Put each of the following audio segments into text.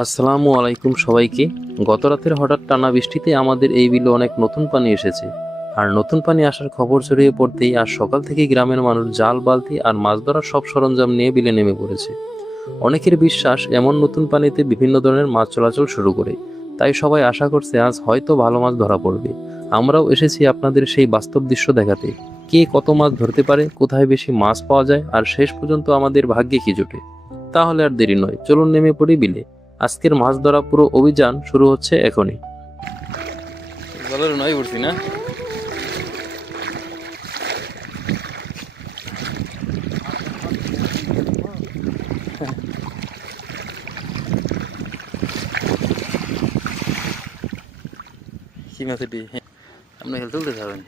আসসালামু আলাইকুম সবাইকে। গত রাতের হঠাৎ টানা বৃষ্টিতে আমাদের এই বিলে অনেক নতুন পানি এসেছে। আর নতুন পানি আসার খবর ছড়িয়ে পড়তেই আজ সকাল থেকেই গ্রামের মানুষ জাল, বালতি আর মাছ ধরার সব সরঞ্জাম নিয়ে বিলে নেমে পড়েছে। অনেকের বিশ্বাস এমন নতুন পানিতে বিভিন্ন ধরনের মাছ চলাচল শুরু করে, তাই সবাই আশা করছে আজ হয়তো ভালো মাছ ধরা পড়বে। আমরাও এসেছি আপনাদের সেই বাস্তব দৃশ্য দেখাতে, কে কত মাছ ধরতে পারে, কোথায় বেশি মাছ পাওয়া যায় আর শেষ পর্যন্ত আমাদের ভাগ্যে কি জোটে। তাহলে আর দেরি নয়, চলুন নেমে পড়ি বিলে। আজকের মাছ ধরা পুরো অভিযান শুরু হচ্ছে এখনই। জলের নয় উঠছি না, কি মাছ এটি? আপনি হেল তুলতে যাবেন?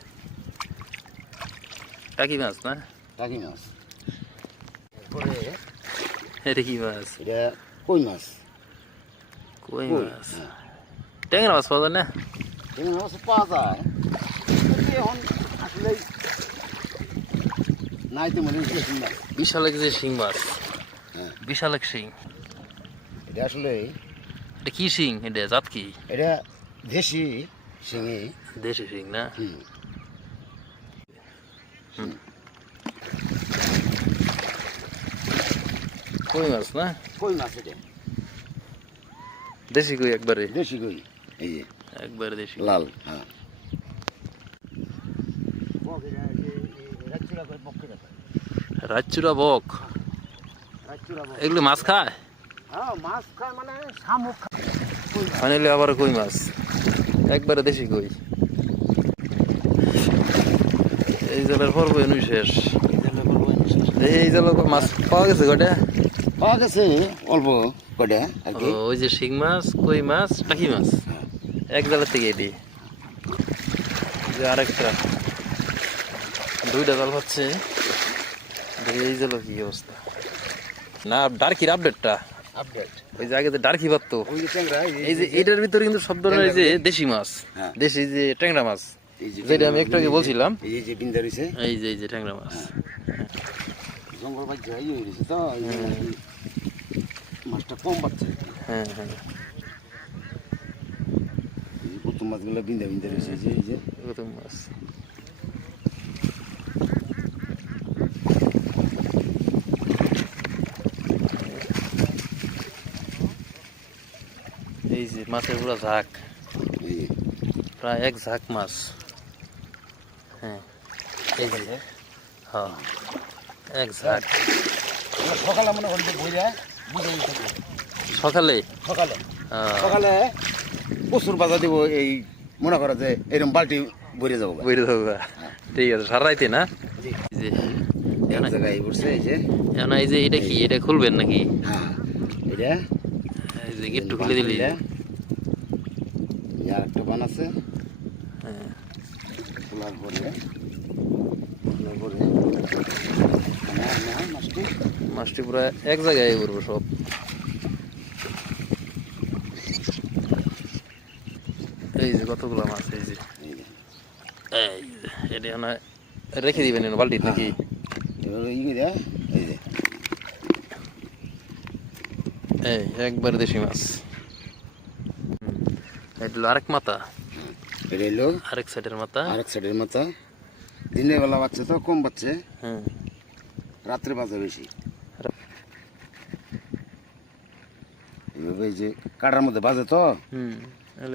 টাকি মাছ না? টাকি মাছ। এটা কি মাছ? এটা কই মাছ। কই মাছ? ট্যাংরা মাছ পাওয়া যায় না? ট্যাংরা মাছ পাওয়া যায়, এখন আসলে নাই তো মনে হচ্ছে শিং মাছ। বিশাল এক যে শিং মাছ, হ্যাঁ, বিশাল এক শিং। এটা আসলে এটা কি শিং? এটা জাত কি? এটা দেশি শিঙি। দেশি শিং না? কই মাছ না? কই মাছ এটা দেশি কই একবারে? দেশি কই, এই যে একবারে দেশি লাল। হ্যাঁ, রাজচুরা বক। এগুলো মাছ খায়? মাছ খায় মানে শামুক খায়। ফাইনালি আবার কই মাছ, একবারে দেশি কই। এই জলের পর্ব এনুই শেষ। এই জল মাছ পাওয়া গেছে কটা? পাওয়া গেছে অল্প কটা আর কি। ওই যে শিং মাছ, কই মাছ, টাকি মাছ এক জালের থেকে এটি। যে আরেকটা দুইটা জাল হচ্ছে। এই জল কি অবস্থা না? ডার্কির আপডেটটা আপডেট ওই যে আগে যে ডার্কি পারতো, ওই যে ট্যাংরা, এই যে এটার ভিতরে কিন্তু সব ধরনের এই যে দেশি মাছ, হ্যাঁ। দেশি যে ট্যাংরা মাছ, এই যে যেটা আমি একটু আগে বলছিলাম। এই যে বিন্দা রয়েছে, এই যে ট্যাংরা মাছ। জঙ্গল বাজ যাই হয়েছে তো এই জন্য আর কি মাছটা কম পাচ্ছে। হ্যাঁ হ্যাঁ, এই প্রথম মাছগুলো বিন্দা বিন্দা রয়েছে, এই যে প্রথম মাছ। এই যে মাছের পুরো ঝাঁক, এই যে প্রায় এক ঝাঁক মাছ। হ্যাঁ, এই যে হ্যাঁ এক ঝাঁক। সকালে মনে করি যে বইরা বুঝে থাকবে। সকালে সকালে আহ, সকালে প্রচুর বাজা দিব, এই মনে করা যে এরকম বালতি ভরে যাবো। বইরে দেবো। ঠিক আছে, সারা রাইতে না? এই যে এক জায়গায় বসছে, এই যে এখন এই যে এটা কি, এটা খুলবেন নাকি? হ্যাঁ, এটা এই যে গেটটু খুলে দিলি। আর একটা বান আছে, হ্যাঁ, খোলার পরে মাছটি মাছটি পুরো এক জায়গায় করবো সব। এই যে কতগুলো মাছ, এই যে এই যে এটা এখন রেখে দিবেন বালতি নাকি? এবার ই করে, এই যে এই একবার দেশি মাছ। এটা হলো আরেক মাথা, এটা এলো আরেক সাইডের মাথা। আরেক সাইডের মাথা। দিনের বেলা বাচ্চা তো কম বাচ্চে, হ্যাঁ, রাত্রে বাজে বেশি। এভাবে এই যে কাটার মধ্যে বাজে তো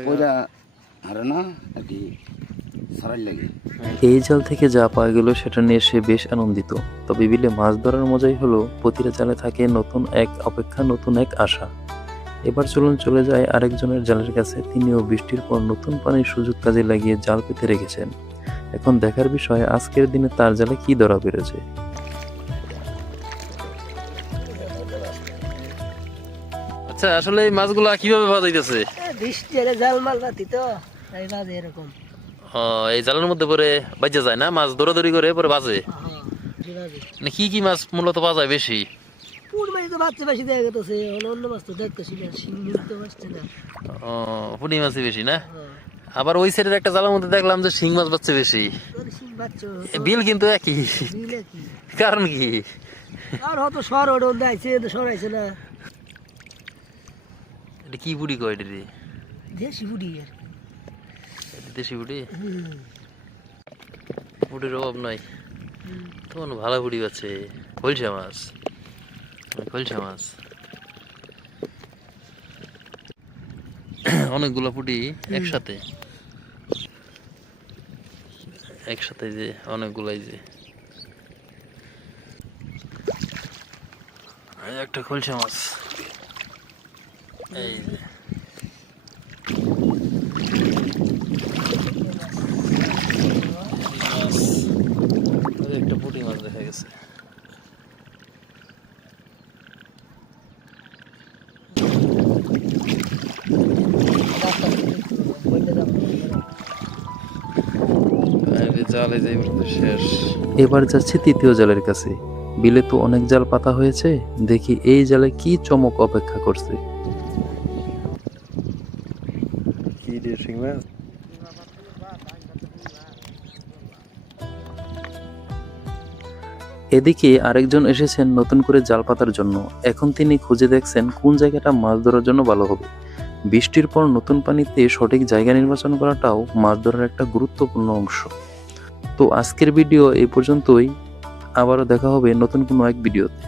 ওইটা হারে না আর কি, সারাই লাগে। এই জাল থেকে যা পাওয়া গেল সেটা নিয়ে সে বেশ আনন্দিত। তবে বিলে মাছ ধরার মজাই হলো প্রতিটা জালে থাকে নতুন এক অপেক্ষা, নতুন এক আশা। এবার চলুন চলে যায় আরেকজনের জালের কাছে। তিনিও বৃষ্টির পর নতুন পানির সুযোগ কাজে লাগিয়ে জাল পেতে রেখেছেন। এখন দেখার বিষয় আজকের দিনে তার জালে কি ধরা পেরেছে। আচ্ছা, আসলে এই মাছগুলা কিভাবে বাজাইতেছে? বৃষ্টি এলে জাল মাল বাতি তো তাই বাজে এরকম। এই জালের মধ্যে পরে বাজা যায় না, মাছ দৌড়াদৌড়ি করে পরে বাজে। মানে কি মাছ মূলত বাজায় বেশি? পুর মাছ তো বাচ্চা বেশি দেখা গেছে, অন্য মাছ তো দেখতেছি না, শিঙি তো বাঁচছে না। পুঁটি মাছই বেশি না? আবার ওই সাইডের একটা জালের মধ্যে দেখলাম যে শিং মাছ বাচ্চা বেশি। শিং বাচ্চা বিল কিন্তু একই, দিলে কি কারণ কি? আর হয়তো সর ওটা আইছে, সর আইছে না। এটা কি বুড়ি কয় এটা রে? দেশি বুড়ি আর কি। এটা দেশি বুড়ি? হুম। বুড়ির অভাব নাই। তোমার ভালো বুড়ি আছে। খলসা মাছ, খলসা মাছ। অনেকগুলো পুটি একসাথে, একসাথে যে অনেকগুলাই যে। এই একটা খলসা মাছ, এই যে মাছ, ওই একটা পুঁটি মাছ দেখা গেছে। জালে যাই বলতে শেষ। এবার যাচ্ছি তৃতীয় জালের কাছে। বিলে তো অনেক জাল পাতা হয়েছে, দেখি এই জালে কি চমক অপেক্ষা করছে। কি রে শিং মাছ? এদিকে আরেকজন এসেছেন নতুন করে জাল পাতার জন্য। এখন তিনি খুঁজে দেখছেন কোন জায়গাটা মাছ ধরার জন্য ভালো হবে। বৃষ্টির পর নতুন পানিতে সঠিক জায়গা নির্বাচন করাটাও মাছ ধরার একটা গুরুত্বপূর্ণ অংশ। তো আজকের ভিডিও এই পর্যন্তই, আবারও দেখা হবে নতুন কোনো এক ভিডিওতে।